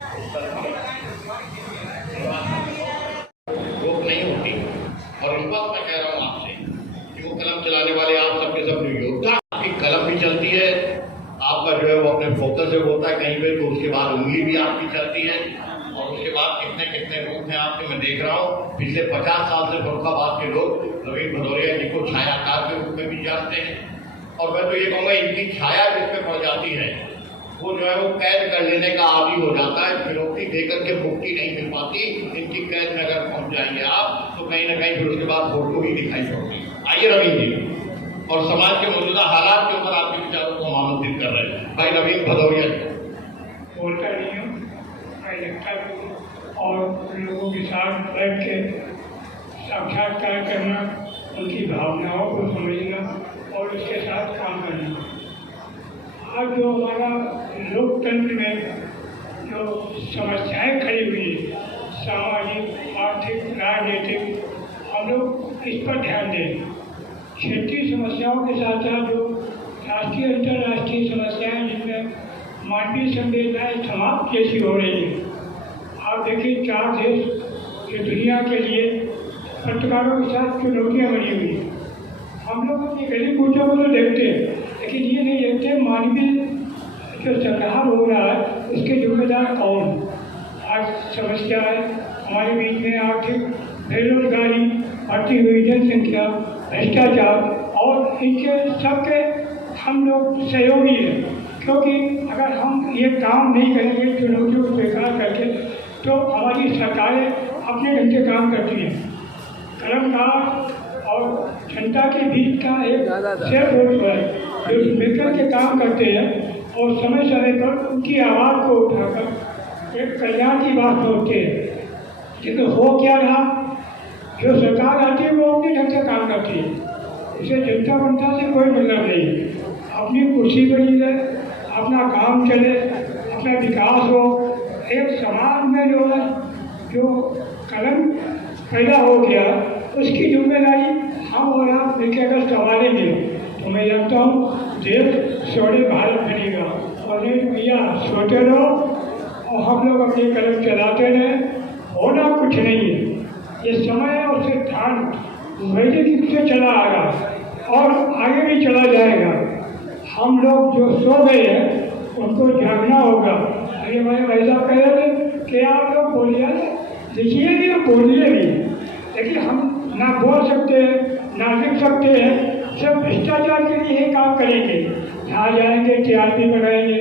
रोक नहीं होती। और इस बात मैं कह रहा हूँ आपसे कि वो कलम चलाने वाले आप सबके सब जो योद्धा, आपकी कलम भी चलती है, आपका जो है वो अपने फोकस से होता है कहीं पे, तो उसके बाद उंगली भी आपकी चलती है। और उसके बाद कितने कितने रूप हैं आपके, मैं देख रहा हूँ। पिछले 50 साल से फर्रुखाबाद के लोग रवींद्र भदौरिया जी को छायाकार के रूप में भी जानते हैं। और मैं तो ये कहूँगा इनकी छाया जिस पे पड़ जाती है वो जो है वो कैद कर लेने का आदी हो जाता है, फिरौती देकर के मुक्ति नहीं मिल पाती। इनकी कैद में अगर पहुंच जाएंगे आप तो कहीं ना कहीं फिर उसके बाद फोटो ही दिखाई पड़ती। आइए रवींद्र जी और समाज के मौजूदा हालात के ऊपर आपके विचारों को हम आमंत्रित कर रहे हैं। भाई रवींद्र भदौरिया जी। बोलता नहीं हूँ, मैं लिखता भी और लोगों के साथ बैठ के साक्षात्कार करना, उनकी भावनाओं को समझना और उसके साथ काम करना। आज जो हमारा लोकतंत्र में जो समस्याएं खड़ी हुई है, सामाजिक, आर्थिक, राजनीतिक, हम लोग इस पर ध्यान दें। क्षेत्रीय समस्याओं के साथ साथ जो राष्ट्रीय अंतर्राष्ट्रीय समस्याएं जिनमें मानवीय संवेदनाएं समाप्त जैसी हो रही है। आप देखिए 4 देश जो दुनिया के लिए पत्रकारों के साथ चुनौतियाँ बनी हुई हैं। हम लोग अपनी गली कूचों को तो देखते हैं, लेकिन ये नहीं देखते मानवीय जो संहार हो रहा है उसके जिम्मेदार कौन। आज समस्या है हमारे बीच में आर्थिक बेरोजगारी, बढ़ती हुई जनसंख्या, भ्रष्टाचार, और इनके सबके हम लोग सहयोगी हैं। क्योंकि अगर हम ये काम नहीं करेंगे चुनौतियों को स्वीकार करके, तो हमारी सरकारें अपने ढंग से काम करती हैं। कलमकार और जनता के बीच का एक सेफ रोड है जो मिलकर के काम करते हैं और समय समय पर उनकी आवाज़ को उठाकर एक कल्याण की बात सोचते हैं। लेकिन हो क्या रहा, जो सरकार आती है वो अपने ढंग से काम करती है, उसे जनता बनता से कोई मतलब नहीं। अपनी कुर्सी बनी रहे, अपना काम चले, अपना विकास हो। एक समाज में जो कलम पैदा हो गया उसकी जिम्मेदारी हम और आप मिलकर अगर संभालेंगे तो मैं जानता हूँ देश स्वर्ण भारत बनेगा। और भैया सोते रहो और हम लोग अपनी कलम चलाते रहें, होना कुछ नहीं है। ये समय और सिद्धांत वैदिक युग से चला आ रहा और आगे भी चला जाएगा। हम लोग जो सो गए हैं उनको जागना होगा। अरे मैं ऐसा कह रहे थे कि आप लोग बोलिए, लिखिए भी और बोलिए भी, लेकिन हम ना बोल सकते हैं ना लिख सकते हैं। सब भ्रष्टाचार के लिए ही काम करेंगे। जहाँ जाएंगे टीआरपी बनाएंगे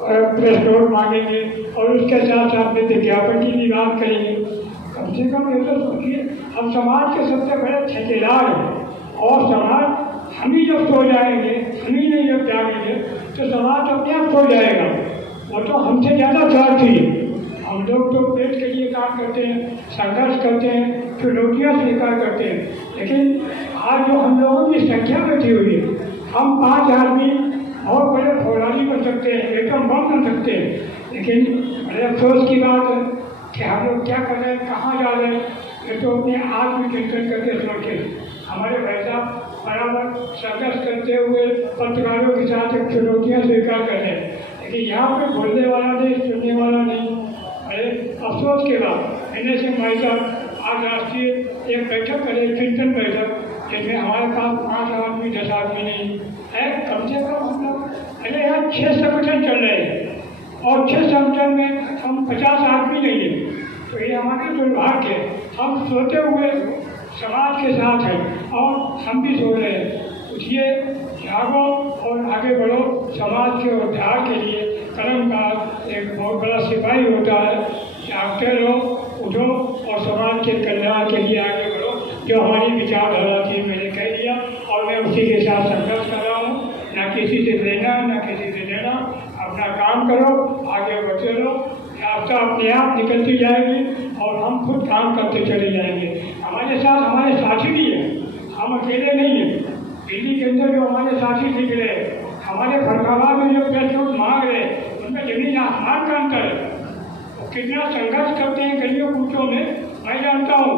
और प्रेस नोट मांगेंगे और उसके साथ साथ में विज्ञापन की भी बात करेंगे। कम से कम ये तो सोचिए, हम समाज के सबसे बड़े ठेकेदार हैं और समाज हम ही जब सो जाएंगे, हम ही नहीं जब जागेंगे तो समाज अपने आप सो जाएगा। वो तो हमसे ज़्यादा स्वार्थी है। हम लोग तो पेट के लिए काम करते हैं, संघर्ष करते हैं, चुनौतियाँ स्वीकार करते हैं। लेकिन आज जो हम लोगों की संख्या बैठी हुई है, हम 5 आदमी बहुत बड़े फौलादी बन सकते हैं, एकदम बम बन सकते हैं। लेकिन बड़े अफसोस की बात है कि हम लोग क्या कर रहे हैं, कहाँ जा रहे हैं, ये तो अपने आत्मचिंतन करके सोचें। हमारे भाई साहब बराबर संघर्ष करते हुए पत्रकारों के साथ चुनौतियाँ स्वीकार कर रहे हैं, लेकिन यहाँ पे बोलने वाला नहीं, सुनने वाला नहीं। अरे अफसोस के बाद NSM भाई साहब आज राष्ट्रीय एक बैठक करे, चिंतन बैठक, जिसमें हमारे पास 5 आदमी 10 आदमी नहीं है, कम से कम हम लोग। अरे यहाँ 6 संगठन चल रहे हैं और 6 संगठन में हम 50 आदमी नहीं हैं, तो ये हमारे दुर्भाग्य है। हम सोते हुए समाज के साथ हैं और हम भी सो रहे हैं। उठिए, जागो और आगे बढ़ो। समाज के उद्धार के लिए कलम का एक बहुत बड़ा सिपाही होता है। जागते रहो, उठो और समाज के कल्याण के लिए आगे बढ़ो। जो हमारी विचारधारा थी मैंने कह दिया और मैं उसी के साथ संघर्ष कर रहा हूँ। ना किसी से लेना ना किसी से देना, अपना काम करो, आगे बढ़ते रहो। रास्ता अपने आप निकलती जाएगी और हम खुद काम करते चले जाएंगे। हमारे साथ हमारे साथी भी हैं, हम अकेले नहीं हैं। दिल्ली के अंदर जो हमारे साथी दिख रहे हैं, हमारे फर्रुखाबाद में जो प्रेस नोट मांग रहे हैं, उनमें जमीन आसमान का अंतर है। वो कितना संघर्ष करते हैं गलियों कूचों में, मैं जानता हूँ।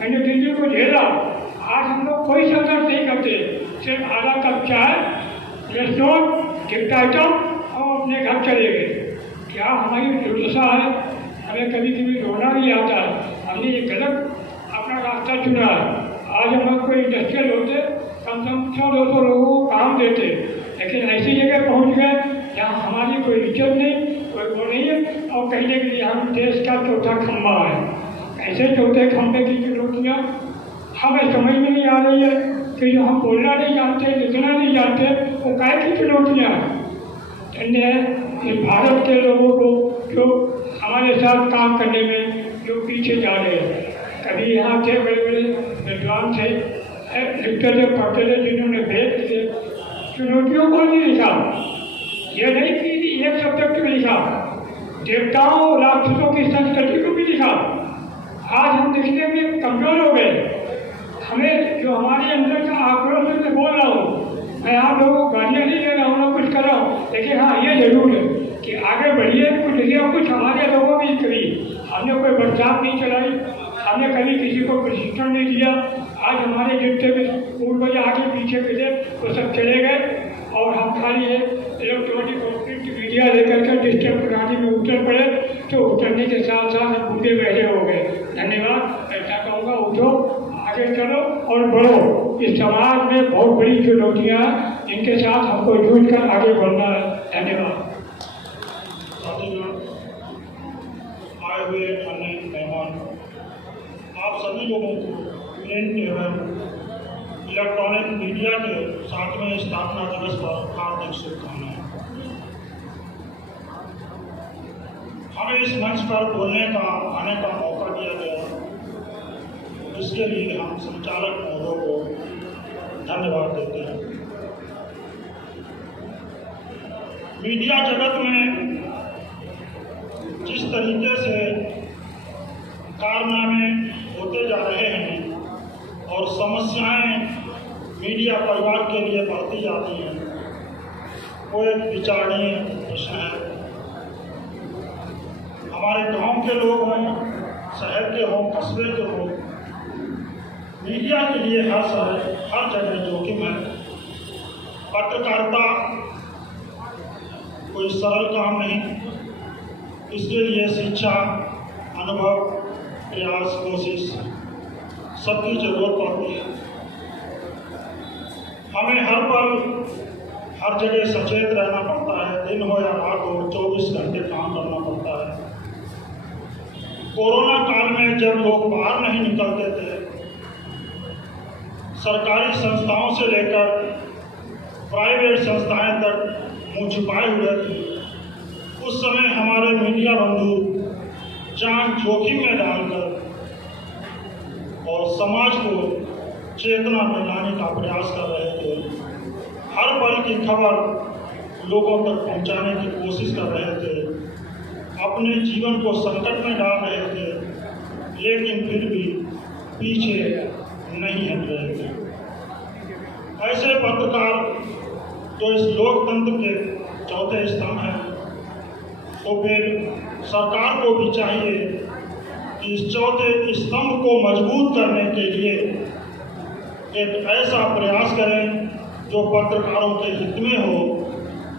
मैंने दिल्ली को झेला। आज हम लोग कोई संघर्ष नहीं करते, सिर्फ आधा कप चाय, प्रेस नोट, गिफ्ट आइटम और अपने घर चले गए। क्या हमारी दुर्दशा है। हमें कभी कभी रोना भी आता है, हमने ये गलत अपना रास्ता चुना है। आज हम कोई इंडस्ट्रियल होते कम से कम 100-200 लोगों को काम देते, लेकिन ऐसी जगह पहुंच गए जहाँ हमारी कोई इज्जत नहीं, कोई वो नहीं है, और कहने के लिए हम देश का चौथा खंभा है। ऐसे चौथे खंभे की चुनौतियाँ हमें समझ में नहीं आ रही है कि जो हम बोलना नहीं जानते, लिखना नहीं जानते, वो काय की चुनौतियाँ धन्य है इस भारत के लोगों को जो हमारे साथ काम करने में जो पीछे जा रहे हैं। कभी यहाँ थे बड़े बड़े विद्वान थे, लिखते थे, पढ़ते थे, जिन्होंने वेद थे, चुनौतियों को नहीं लिखा। ये नहीं कि एक सब्जेक्ट में लिखा, देवताओं राक्षसों की संस्कृति को भी लिखा। आज हम लिखने में कमजोर हो गए। हमें जो हमारे अंदर का आक्रोश है, मैं बोल रहा हूँ, मैं आप लोगों को गालियाँ नहीं दे रहा हूँ ना कुछ कर रहा हूँ, लेकिन हाँ ये जरूर है कि आगे बढ़िए, कुछ लिखिए, कुछ हमारे लोगों भी कभी हमने कोई बरसात नहीं चलाई, हमने कभी किसी को प्रशिक्षण नहीं दिया। आज हमारे जितने भी पूर्वज आगे पीछे मिले वो सब चले गए और हम खाली है इलेक्ट्रॉनिक और प्रिंट मीडिया लेकर के डिजिटल प्रणाली में उतर पड़े, तो उतरने के साथ साथ हम बूढ़े बहरे हो गए। धन्यवाद। ऐसा कहूँगा, उठो, आगे चलो और बढ़ो। इस समाज में बहुत बड़ी चुनौतियाँ हैं, इनके साथ हमको जूझ कर आगे बढ़ना है। धन्यवाद। आए हुए अन्य मेहमान, आप सभी लोगों को प्रिंट एवं इलेक्ट्रॉनिक मीडिया के 7वें स्थापना दिवस पर हार्दिक शुभकामनाएं। हमें इस मंच पर बोलने का आने का मौका दिया गया, इसके लिए हम संचालक महोदय को धन्यवाद देते हैं। मीडिया जगत में जिस तरीके से कारनामे होते जा रहे हैं और समस्याएं मीडिया परिवार के लिए बढ़ती जाती हैं, वो एक विचारणीय प्रश्न है। हमारे गांव के लोग हों, शहर के हों, कस्बे के हों, मीडिया के लिए हर समय हर जगह जोखिम है। पत्रकारिता कोई सरल काम नहीं, इसके लिए शिक्षा, अनुभव, प्रयास, कोशिश सबकी जरूरत पड़ती है। हमें हर पल हर जगह सचेत रहना पड़ता है, दिन हो या रात हो, 24 घंटे काम करना पड़ता है। कोरोना काल में जब लोग बाहर नहीं निकलते थे, सरकारी संस्थाओं से लेकर प्राइवेट संस्थाएं तक मुँह छुपाए हुए थे, उस समय हमारे मीडिया बंधु जान जोखिम में डालकर और समाज को चेतना में लाने का प्रयास कर रहे थे। हर पल की खबर लोगों तक पहुंचाने की कोशिश कर रहे थे, अपने जीवन को संकट में डाल रहे थे, लेकिन फिर भी पीछे नहीं हट रहे थे। ऐसे पत्रकार तो इस लोकतंत्र के चौथे स्तंभ हैं, तो फिर सरकार को भी चाहिए कि इस चौथे स्तंभ को मजबूत करने के लिए एक ऐसा प्रयास करें जो पत्रकारों के हित में हो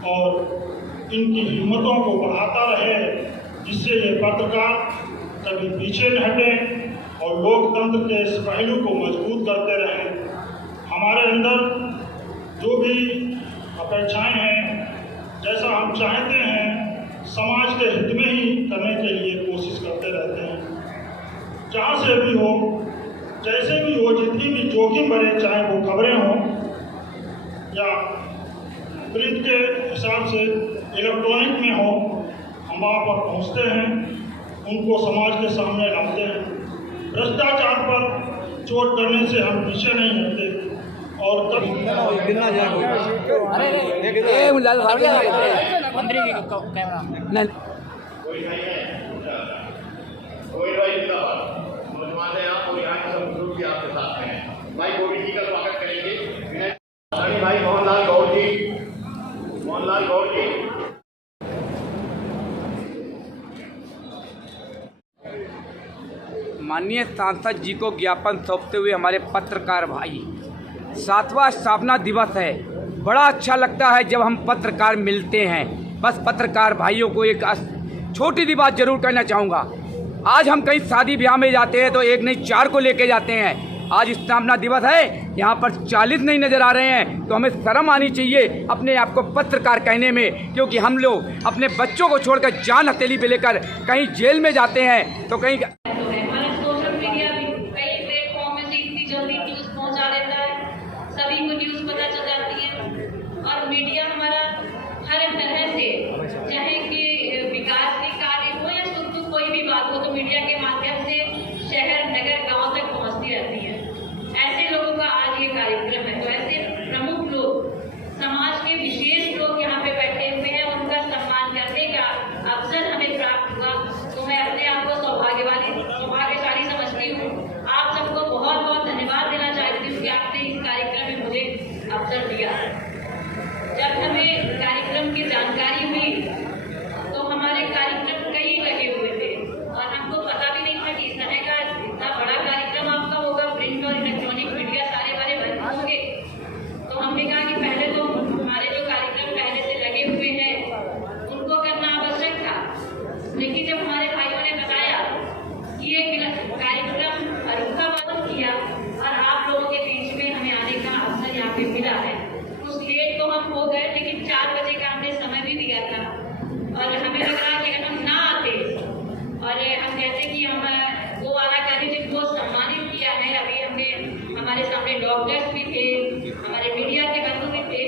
और इनकी हिम्मतों को बढ़ाता रहे, जिससे ये पत्रकार कभी पीछे न हटें और लोकतंत्र के इस पहलू को मजबूत करते रहें। हमारे अंदर जो भी अपेक्षाएं हैं, जैसा हम चाहते हैं, समाज के हित में ही करने के लिए कोशिश करते रहते हैं। जहाँ से भी हो, जैसे भी हो, जितनी भी जोखिम भरे, चाहे वो खबरें हों या प्रिंट के हिसाब से इलेक्ट्रॉनिक में हो, हम वहाँ पर पहुँचते हैं, उनको समाज के सामने लाते हैं। भ्रष्टाचार पर चोट करने से हम पीछे नहीं हटते और कभी आपके साथ हैं भाई गोविंद जी का स्वागत करेंगे। भाई मोहनलाल गौर जी, मोहनलाल गौर जी। माननीय सांसद जी को ज्ञापन सौंपते हुए हमारे पत्रकार भाई, 7वां स्थापना दिवस है। बड़ा अच्छा लगता है जब हम पत्रकार मिलते हैं। बस पत्रकार भाइयों को एक छोटी सी बात जरूर कहना चाहूँगा। आज हम कहीं शादी ब्याह में जाते हैं तो एक नहीं 4 को लेके जाते हैं। आज स्थापना दिवस है, यहाँ पर 40 नहीं नज़र आ रहे हैं, तो हमें शर्म आनी चाहिए अपने आप को पत्रकार कहने में, क्योंकि हम लोग अपने बच्चों को छोड़कर जान हथेली पे लेकर कहीं जेल में जाते हैं तो कहीं सोशल मीडिया भी कई प्लेटफॉर्म में से इतनी जल्दी न्यूज़ पहुंचा देता है, सभी को न्यूज़ पता चल जाती है। और मीडिया हमारा हर तरह से, चाहे कि विकास के कार्य हो या सुख दुख कोई भी बात हो, तो मीडिया के माध्यम से शहर नगर गांव तक पहुंचती रहती है। ऐसे लोगों का आज ये कार्यक्रम है, तो ऐसे प्रमुख लोग, समाज के विशेष लोग यहाँ पे बैठे हुए हैं, उनका सम्मान करने का अवसर हमें प्राप्त हुआ, तो मैं अपने आप को सौभाग्यशाली समझती हूँ। आप सबको बहुत बहुत धन्यवाद देना चाहती हूँ कि आपने इस कार्यक्रम में मुझे अवसर दिया। जब हमें कार्यक्रम की जानकारी हुई तो हमारे कार्यक्रम कई लगे हुए थे और हमको पता भी नहीं था कि इस तरह का इतना बड़ा कार्यक्रम आपका होगा, प्रिंट और इलेक्ट्रॉनिक मीडिया सारे वाले बंद होंगे। तो हमने कहा कि पहले तो हमारे जो कार्यक्रम पहले से लगे हुए हैं उनको करना आवश्यक था, लेकिन जब हमारे भाइयों ने बताया कि ये कार्यक्रम अरुणाचल किया और आप लोगों के बीच में हमें आने का अवसर यहाँ पे मिला है, कुछ लेट तो हम हो गए, लेकिन 4 बजे का हमने समय भी दिया था और हमें लग रहा कि अगर हम ना आते और हम कहते कि हम वो वाला कार्य जिनको सम्मानित किया है, अभी हमने हमारे सामने डॉक्टर्स भी थे, हमारे मीडिया के बंधु भी थे,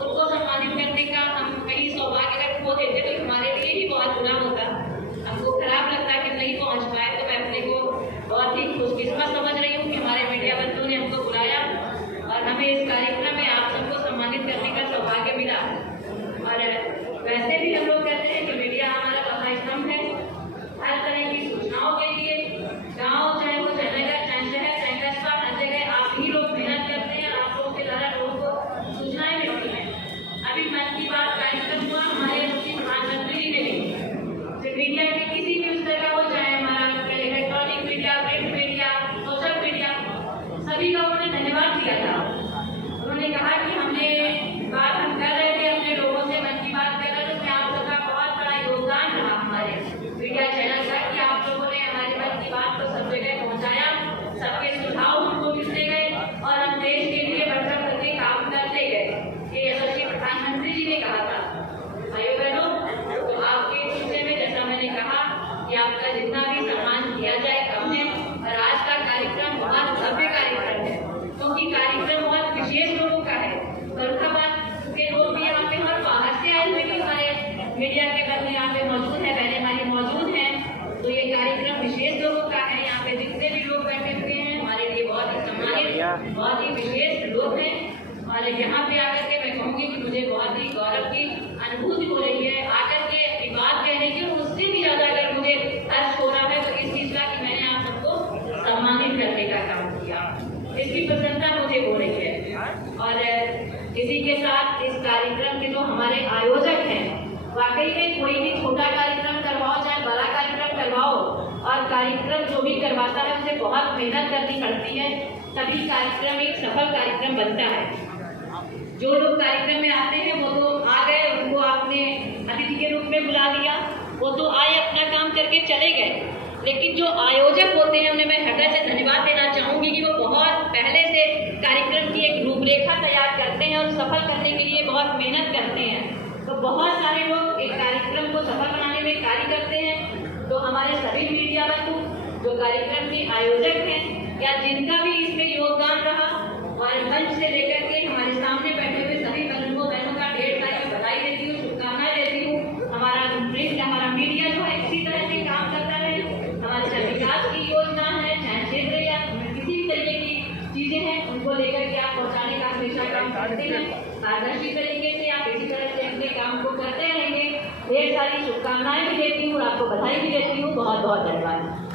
उनको सम्मानित करने का हम कहीं सौभाग्य अगर खो देते तो हमारे लिए ही बहुत बुरा होता। हमको खराब लगता कि नहीं पहुंच पाए, तो मैं अपने को बहुत ही खुशकिस्मत समझ रही हूँ कि हमारे मीडिया बंधु ने हमको बुलाया और हमें इस कार्यक्रम में आप सबको सम्मानित करने का सौभाग्य मिला। और वैसे भी हम लोग कहते हैं कि मीडिया हमारा पता स्तंभ है, हर तरह की सूचनाओं के लिए, गांव चाहे वो जगह चाहे शहर चाहे कस्बा, हर जगह आप ही लोग मेहनत करते हैं, आप लोगों के द्वारा लोगों को सूचनाएं मिलती हैं। अभी मन की बात कार्यक्रम हुआ, हमारे प्रधानमंत्री जी ने भी मीडिया के किसी भी स्तर का हो, चाहे हमारा electronic media, print media, social media, सभी का उन्होंने धन्यवाद दिया था। उन्होंने कहा कि हमने बात हम कर रहे थे अपने लोगों से, मन की बात कर रहे थे, उसमें आप सबका बहुत बड़ा योगदान रहा हमारे मीडिया चैनल का कि आप लोगों ने हमारी मन की बात को सब जगह पहुँचाया, सबके सुझाव हमको मिलते गए और हम देश के लिए बढ़ चढ़ करके काम करते गए। ये यशस्वी प्रधानमंत्री जी ने कहा था। भाइयों बहनों, तो आपके विषय में जैसा मैंने कहा कि आपका जितना भी सम्मान किया जाए कम है, और आज का कार्यक्रम बहुत भव्य कार्यक्रम है, क्योंकि कार्यक्रम बहुत विशेष लोगों का है। फरुखाबाद के लोग भी यहाँ पे और बाहर से आए हुए भी हमारे मीडिया के बंधु यहाँ पे मौजूद है, बहने हमारी मौजूद हैं, तो ये कार्यक्रम विशेष लोगों का है। यहाँ पे जितने भी लोग बैठे हुए हैं हमारे लिए बहुत ही सम्मानित, बहुत ही विशेष लोग हैं। और यहाँ पे आकर के मैं कहूँगी कि मुझे बहुत ही गौरव की अनुभूति हो रही है आकर के ये बात कहने की, उससे भी ज्यादा अगर मुझे हर्ष हो रहा है तो इस चीज का कि मैंने आप सबको सम्मानित करने का काम किया, इसकी प्रसन्नता मुझे हो रही है। और इसी के साथ इस कार्यक्रम के जो हमारे आयोजक हैं, वाकई में कोई भी छोटा कार्यक्रम करवाओ चाहे बड़ा कार्यक्रम करवाओ, और कार्यक्रम जो भी करवाता है उसे बहुत मेहनत करनी पड़ती है, तभी कार्यक्रम एक सफल कार्यक्रम बनता है। जो लोग कार्यक्रम में आते हैं वो तो आ गए, उनको आपने अतिथि के रूप में बुला लिया, वो तो आए अपना काम करके चले गए, लेकिन जो आयोजक होते हैं उन्हें मैं हृदय से धन्यवाद देना चाहूँगी कि वो बहुत पहले से कार्यक्रम की एक रूपरेखा तैयार करते हैं और सफल करने के लिए बहुत मेहनत करते हैं। तो बहुत सारे लोग एक कार्यक्रम को सफल बनाने में कार्य करते हैं। तो हमारे सभी मीडिया बंधु जो कार्यक्रम के आयोजक हैं या जिनका भी इसमें योगदान रहा, और मंच से लेकर के हमारे सामने बैठे हुए सभी बहनों का ढेर सारी बधाई देती हूँ, शुभकामनाएं देती हूँ। हमारा प्रिंट, हमारा मीडिया जो है इसी तरह से काम करता है, हमारे चाहे विकास की योजना है, चाहे क्षेत्र या किसी भी तरीके की चीजें हैं, उनको लेकर के आप पहुँचाने का हमेशा काम करते हैं। पारदर्शी तरीके से आप इसी तरह से अपने काम को करते रहेंगे। ढेर सारी शुभकामनाएं भी देती हूँ और आपको बधाई भी देती हूँ। बहुत बहुत धन्यवाद।